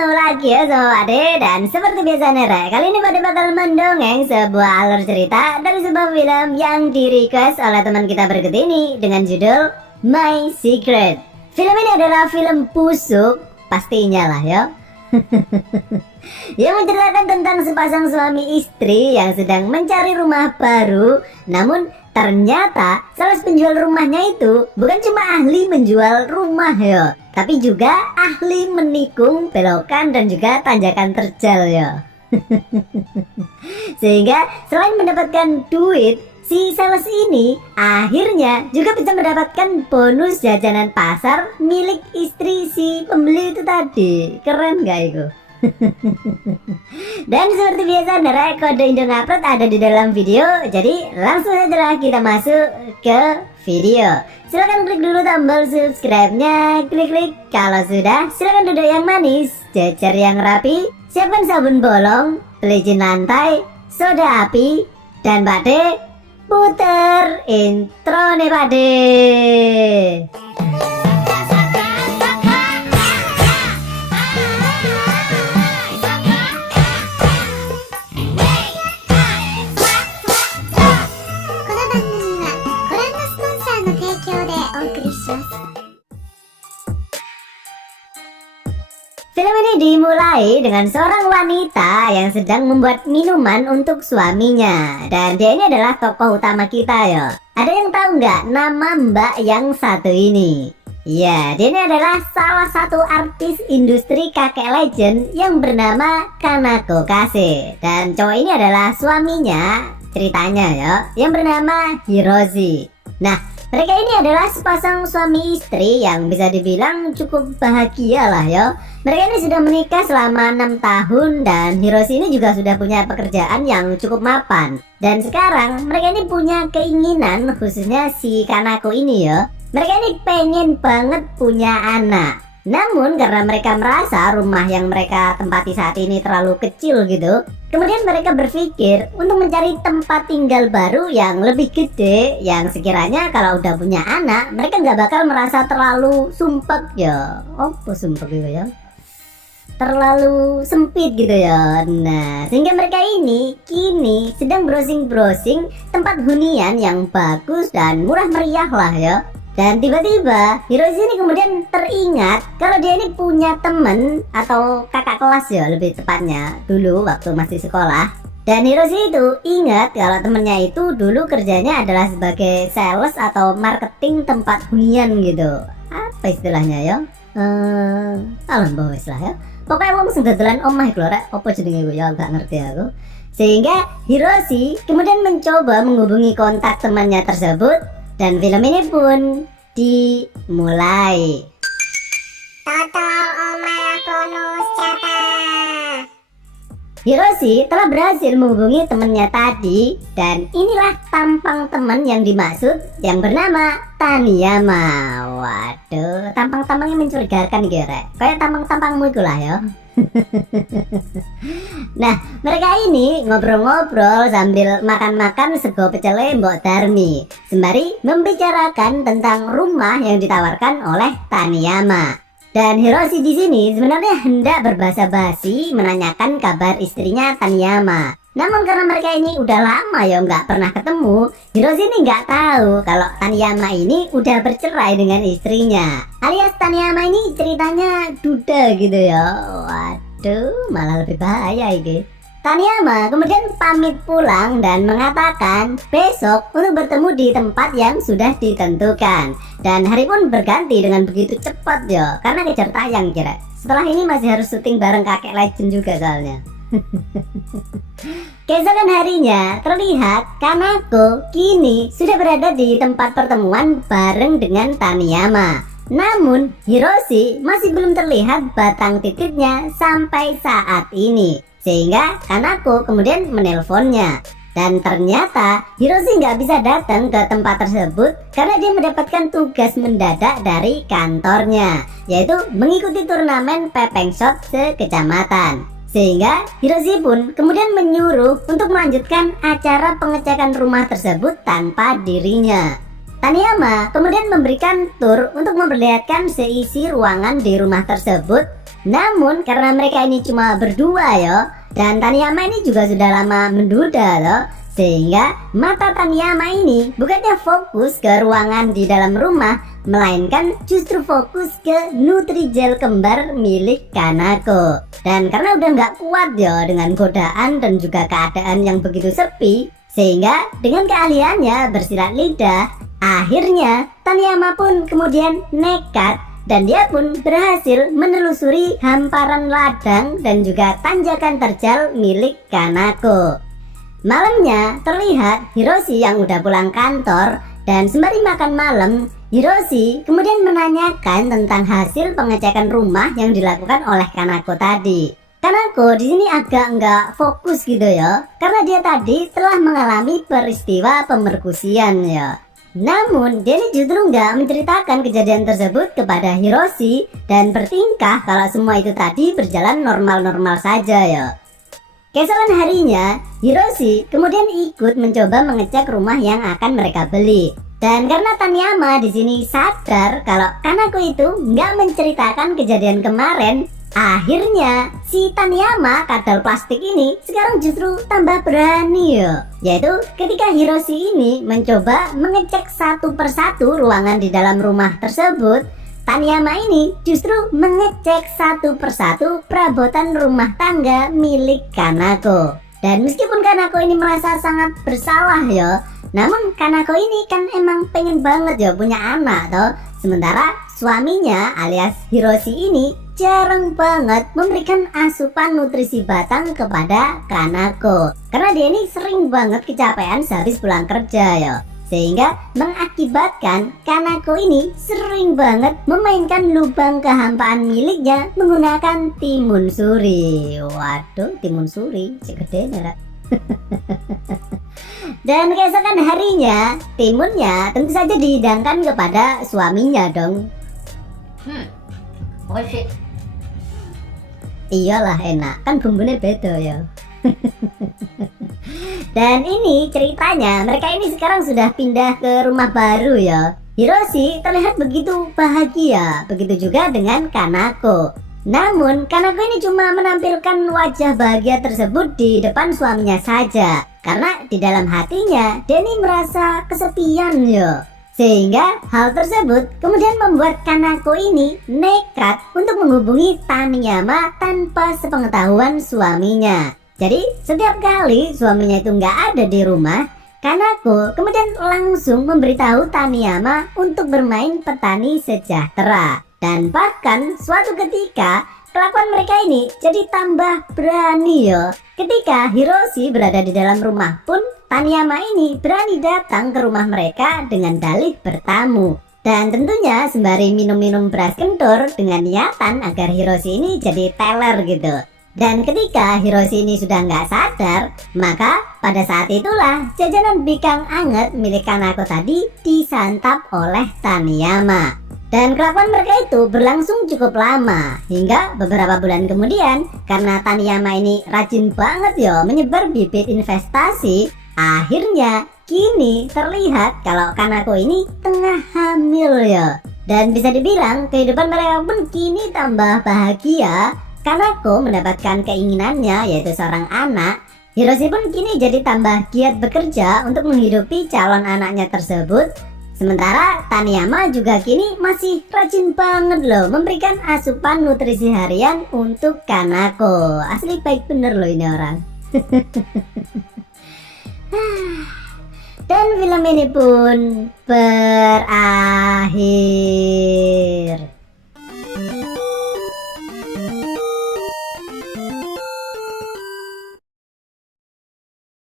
ketemu lagi ya sama Ade. Dan seperti biasa nih, kali ini Ade bakal mendongeng sebuah alur cerita dari sebuah film yang di-request oleh teman kita berikut ini dengan judul My Secret. Film ini adalah film busuk, pastinya lah ya. Yang menceritakan tentang sepasang suami istri yang sedang mencari rumah baru. Namun ternyata sales penjual rumahnya itu bukan cuma ahli menjual rumah ya, tapi juga ahli menikung belokan dan juga tanjakan terjal ya. Sehingga selain mendapatkan duit, si sales ini akhirnya juga bisa mendapatkan bonus jajanan pasar milik istri si pembeli itu tadi. Keren gak itu? Dan seperti biasa, kode Indong Upload ada di dalam video. Jadi langsung saja kita masuk ke video. Silahkan klik dulu tombol subscribe-nya, klik kalau sudah. Silahkan duduk yang manis, jajar yang rapi, siapkan sabun bolong, pelicin lantai, soda api, dan Pak De puter intro nih Pak De. Film ini dimulai dengan seorang wanita yang sedang membuat minuman untuk suaminya. Dan dia ini adalah tokoh utama kita ya. Ada yang tahu nggak nama mbak yang satu ini? Ya, dia ini adalah salah satu artis industri kakek legend yang bernama Kanako Kase. Dan cowok ini adalah suaminya, ceritanya ya, yang bernama Hiroshi. Nah, mereka ini adalah sepasang suami istri yang bisa dibilang cukup bahagia lah ya. Mereka ini sudah menikah selama 6 tahun dan Hiroshi ini juga sudah punya pekerjaan yang cukup mapan. Dan sekarang mereka ini punya keinginan, khususnya si Kanako ini ya. Mereka ini pengen banget punya anak. Namun karena mereka merasa rumah yang mereka tempati saat ini terlalu kecil gitu, kemudian mereka berpikir untuk mencari tempat tinggal baru yang lebih gede, yang sekiranya kalau udah punya anak mereka nggak bakal merasa terlalu sumpek ya. Apa sumpek gitu ya? Terlalu sempit gitu ya. Nah, sehingga mereka ini kini sedang browsing tempat hunian yang bagus dan murah meriah lah ya. Dan tiba-tiba Hiroshi ini kemudian teringat kalau dia ini punya temen atau kakak kelas ya lebih tepatnya dulu waktu masih sekolah. Dan Hiroshi itu ingat kalau temennya itu dulu kerjanya adalah sebagai sales atau marketing tempat hunian gitu. Apa istilahnya ya? Alam bawes lah ya. Pokoknya mau sing dadelan omah iku lho rek, apa jenenge iku ya gak ngerti aku. Sehingga Hiroshi kemudian mencoba menghubungi kontak temannya tersebut dan film ini pun dimulai. Total omah bonus jatah. Hiroshi telah berhasil menghubungi temannya tadi dan inilah tampang teman yang dimaksud yang bernama Taniyama. Waduh, tampang-tampangnya mencurigakan gitu, kayak tampang-tampangmu itulah ya. Nah, mereka ini ngobrol-ngobrol sambil makan-makan sego pecele Mbok Darmi, sembari membicarakan tentang rumah yang ditawarkan oleh Taniyama. Dan Hiroshi di sini sebenarnya hendak berbasa-basi menanyakan kabar istrinya Taniyama. Namun karena mereka ini udah lama ya nggak pernah ketemu, Hiroshi ini nggak tahu kalau Taniyama ini udah bercerai dengan istrinya. Alias Taniyama ini ceritanya duda gitu ya. Waduh, malah lebih bahaya ini. Taniyama kemudian pamit pulang dan mengatakan besok untuk bertemu di tempat yang sudah ditentukan. Dan hari pun berganti dengan begitu cepat ya, karena kejar tayang kira. Setelah ini masih harus syuting bareng kakek legend juga soalnya. Keesokan harinya terlihat Kanako kini sudah berada di tempat pertemuan bareng dengan Taniyama. Namun Hiroshi masih belum terlihat batang titiknya sampai saat ini. Sehingga Kanako kemudian menelponnya. Dan ternyata Hiroshi nggak bisa datang ke tempat tersebut karena dia mendapatkan tugas mendadak dari kantornya, yaitu mengikuti turnamen pepeng shot sekecamatan. Sehingga Hiroshi pun kemudian menyuruh untuk melanjutkan acara pengecekan rumah tersebut tanpa dirinya. Taniyama kemudian memberikan tur untuk memperlihatkan seisi ruangan di rumah tersebut Namun karena mereka ini cuma berdua ya, dan Taniyama ini juga sudah lama menduda loh, sehingga mata Taniyama ini bukannya fokus ke ruangan di dalam rumah, melainkan justru fokus ke Nutrijel kembar milik Kanako. Dan karena udah nggak kuat ya dengan godaan dan juga keadaan yang begitu sepi, sehingga dengan keahliannya bersilat lidah, akhirnya Taniyama pun kemudian nekat dan dia pun berhasil menelusuri hamparan ladang dan juga tanjakan terjal milik Kanako. Malamnya terlihat Hiroshi yang udah pulang kantor, dan sembari makan malam, Hiroshi kemudian menanyakan tentang hasil pengecekan rumah yang dilakukan oleh Kanako tadi. Kanako di sini agak nggak fokus gitu ya, karena dia tadi telah mengalami peristiwa pemerkusian ya. Namun dia ini justru nggak menceritakan kejadian tersebut kepada Hiroshi dan bertingkah kalau semua itu tadi berjalan normal-normal saja ya. Keesokan harinya, Hiroshi kemudian ikut mencoba mengecek rumah yang akan mereka beli. Dan karena Taniyama di sini sadar kalau Kanako itu nggak menceritakan kejadian kemarin, akhirnya si Taniyama kadal plastik ini sekarang justru tambah berani ya. Yaitu ketika Hiroshi ini mencoba mengecek satu persatu ruangan di dalam rumah tersebut, Taniyama ini justru mengecek satu persatu perabotan rumah tangga milik Kanako. Dan meskipun Kanako ini merasa sangat bersalah ya, namun Kanako ini kan emang pengen banget ya punya anak toh. Sementara suaminya alias Hiroshi ini jarang banget memberikan asupan nutrisi batang kepada Kanako, karena dia ini sering banget kecapean sehabis pulang kerja ya, sehingga mengakibatkan Kanako ini sering banget memainkan lubang kehampaan miliknya menggunakan timun suri. Waduh, timun suri segede nih. Dan keesokan harinya, timunnya tentu saja dihidangkan kepada suaminya dong. Oishi. Iyalah enak, kan bumbunya beda ya. Dan ini ceritanya, mereka ini sekarang sudah pindah ke rumah baru ya. Hiroshi terlihat begitu bahagia, begitu juga dengan Kanako. Namun Kanako ini cuma menampilkan wajah bahagia tersebut di depan suaminya saja, karena di dalam hatinya dia ini merasa kesepian ya. Sehingga hal tersebut kemudian membuat Kanako ini nekat untuk menghubungi Taniyama tanpa sepengetahuan suaminya. Jadi setiap kali suaminya itu nggak ada di rumah, Kanako kemudian langsung memberitahu Taniyama untuk bermain petani sejahtera. Dan bahkan suatu ketika kelakuan mereka ini jadi tambah berani ya. Ketika Hiroshi berada di dalam rumah pun, Taniyama ini berani datang ke rumah mereka dengan dalih bertamu. Dan tentunya sembari minum-minum beras kentur dengan niatan agar Hiroshi ini jadi teler gitu. Dan ketika Hiroshi ini sudah nggak sadar, maka pada saat itulah jajanan bikang anget milik Kanako tadi disantap oleh Taniyama. Dan kelakuan mereka itu berlangsung cukup lama, hingga beberapa bulan kemudian karena Taniyama ini rajin banget ya menyebar bibit investasi, akhirnya kini terlihat kalau Kanako ini tengah hamil ya. Dan bisa dibilang kehidupan mereka pun kini tambah bahagia. Kanako mendapatkan keinginannya, yaitu seorang anak. Hiroshi pun kini jadi tambah giat bekerja untuk menghidupi calon anaknya tersebut. Sementara Taniyama juga kini masih rajin banget loh memberikan asupan nutrisi harian untuk Kanako. Asli baik bener loh ini orang. Dan film ini pun berakhir.